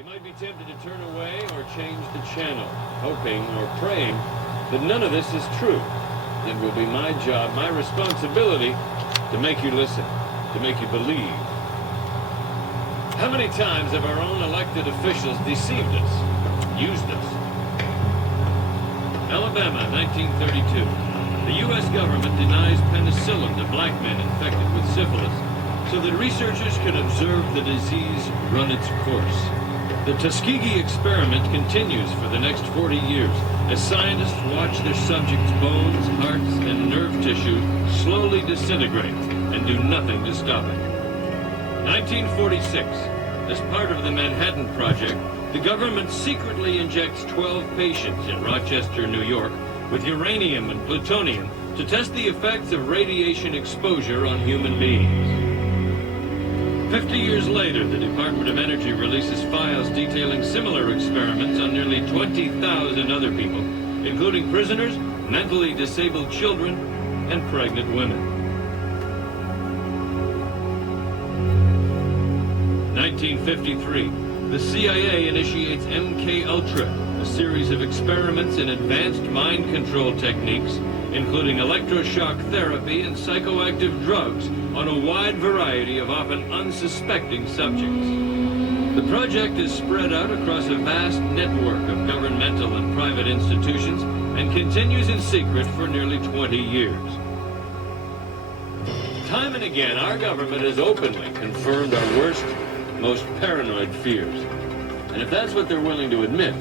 You might be tempted to turn away or change the channel, hoping or praying that none of this is true. It will be my job, my responsibility, to make you listen, to make you believe. How many times have our own elected officials deceived us, used us? Alabama, 1932. The U.S. government denies penicillin to black men infected with syphilis so that researchers can observe the disease run its course. The Tuskegee experiment continues for the next 40 years as scientists watch their subjects' bones, hearts, and nerve tissue slowly disintegrate and do nothing to stop it. 1946, as part of the Manhattan Project, the government secretly injects 12 patients in Rochester, New York, with uranium and plutonium to test the effects of radiation exposure on human beings. 50 years later, the Department of Energy releases files detailing similar experiments on nearly 20,000 other people, including prisoners, mentally disabled children, and pregnant women. 1953, the CIA initiates MK-Ultra, a series of experiments in advanced mind control techniques, including electroshock therapy and psychoactive drugs on a wide variety of often unsuspecting subjects. The project is spread out across a vast network of governmental and private institutions and continues in secret for nearly 20 years. Time and again, our government has openly confirmed our worst, most paranoid fears. And if that's what they're willing to admit,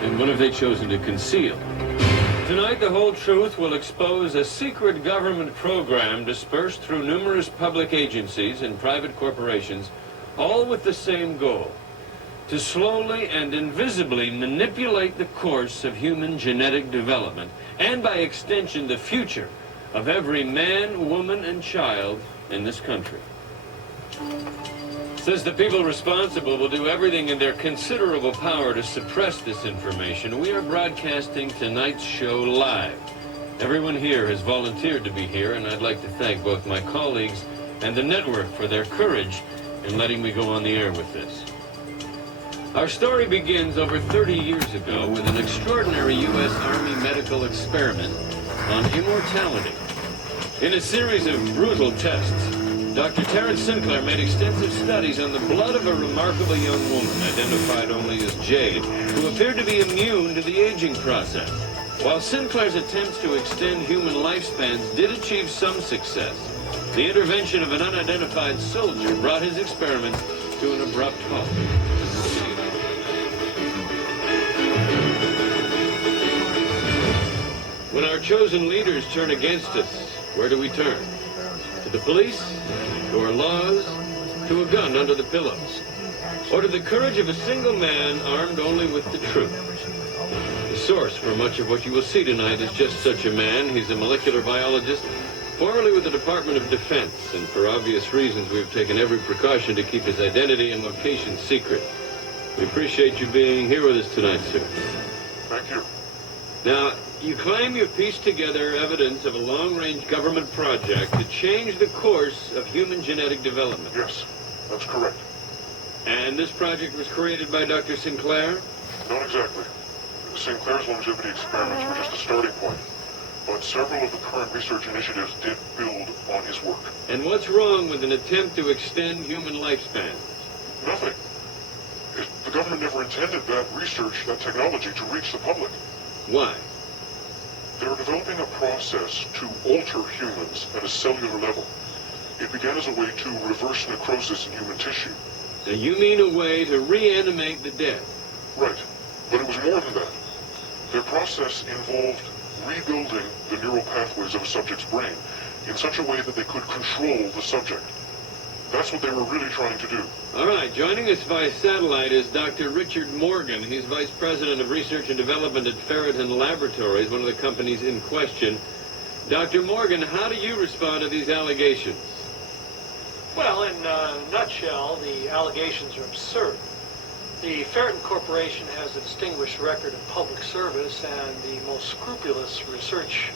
then what have they chosen to conceal? Tonight, the whole truth will expose a secret government program dispersed through numerous public agencies and private corporations, all with the same goal: to slowly and invisibly manipulate the course of human genetic development, and by extension, the future of every man, woman, and child in this country. Since the people responsible will do everything in their considerable power to suppress this information, we are broadcasting tonight's show live. Everyone here has volunteered to be here, and I'd like to thank both my colleagues and the network for their courage in letting me go on the air with this. Our story begins over 30 years ago with an extraordinary U.S. Army medical experiment on immortality. In a series of brutal tests, Dr. Terence Sinclair made extensive studies on the blood of a remarkable young woman, identified only as Jade, who appeared to be immune to the aging process. While Sinclair's attempts to extend human lifespans did achieve some success, the intervention of an unidentified soldier brought his experiment to an abrupt halt. When our chosen leaders turn against us, where do we turn? To the police? To our laws? To a gun under the pillows? Or to the courage of a single man armed only with the truth? The source for much of what you will see tonight is just such a man. He's a molecular biologist, formerly with the Department of Defense, and for obvious reasons we've taken every precaution to keep his identity and location secret. We appreciate you being here with us tonight, sir. Thank you. Now, you claim you've pieced together evidence of a long-range government project to change the course of human genetic development. Yes, that's correct. And this project was created by Dr. Sinclair? Not exactly. Sinclair's longevity experiments were just a starting point, but several of the current research initiatives did build on his work. And what's wrong with an attempt to extend human lifespan? Nothing. The government never intended that research, that technology, to reach the public. Why? They're developing a process to alter humans at a cellular level. It began as a way to reverse necrosis in human tissue. Now, you mean a way to reanimate the dead? Right. But it was more than that. Their process involved rebuilding the neural pathways of a subject's brain in such a way that they could control the subject. That's what they were really trying to do. All right, joining us via satellite is Dr. Richard Morgan. He's Vice President of Research and Development at Ferriton Laboratories, one of the companies in question. Dr. Morgan, how do you respond to these allegations? Well, in a nutshell, the allegations are absurd. The Ferriton Corporation has a distinguished record of public service and the most scrupulous research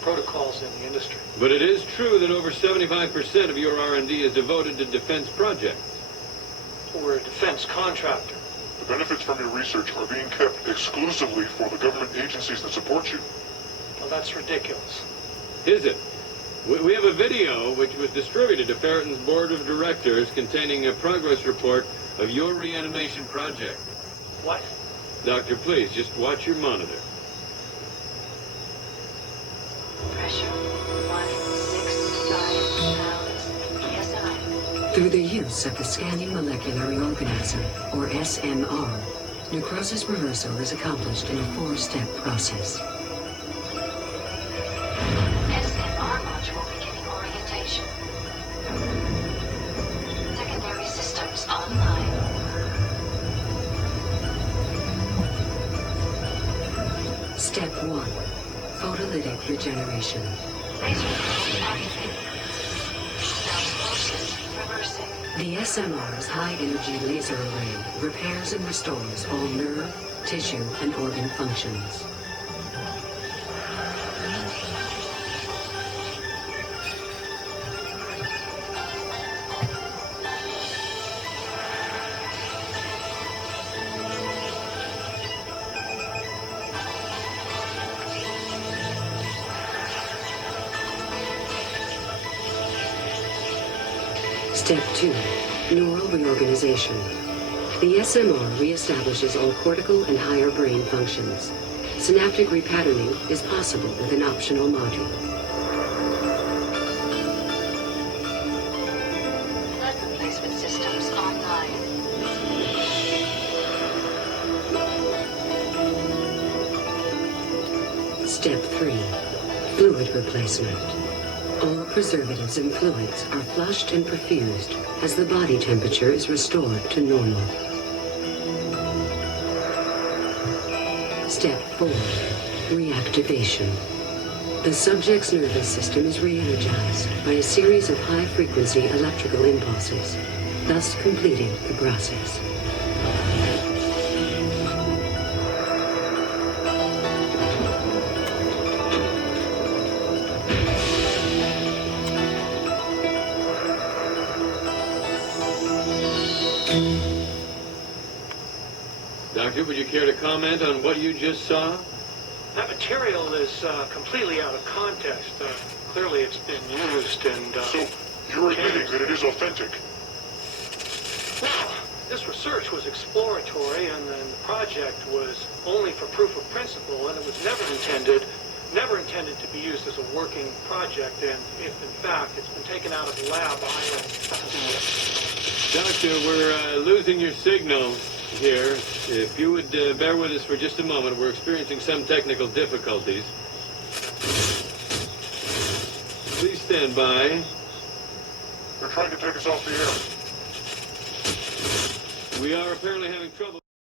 protocols in the industry. But it is true that over 75% of your R&D is devoted to defense projects. We're a defense contractor. The benefits from your research are being kept exclusively for the government agencies that support you. Well, that's ridiculous. Is it? We have a video which was distributed to Ferreton's board of directors containing a progress report of your reanimation project. What? Doctor, please, just watch your monitor. Pressure 165 pounds PSI. Through the use of the scanning molecular reorganizer, or SMR, necrosis reversal is accomplished in a 4-step process. SMR module beginning orientation. Secondary systems online. Step 1. Photolytic regeneration. Laser field activated. Osmosis reversing. The SMR's high-energy laser array repairs and restores all nerve, tissue, and organ functions. Step 2. Neural reorganization. The SMR reestablishes all cortical and higher brain functions. Synaptic repatterning is possible with an optional module. Blood replacement systems online. Step 3. Fluid replacement. All preservatives and fluids are flushed and perfused as the body temperature is restored to normal. Step 4. Reactivation. The subject's nervous system is re-energized by a series of high-frequency electrical impulses, thus completing the process. Doctor, would you care to comment on what you just saw? That material is completely out of context. Clearly it's been used and... So, you're admitting that it is authentic? Well, this research was exploratory and then the project was only for proof of principle and it was never intended to be used as a working project, and if in fact it's been taken out of the lab, Doctor, we're losing your signal here. If you would bear with us for just a moment, we're experiencing some technical difficulties. Please stand by. They're trying to take us off the air. We are apparently having trouble.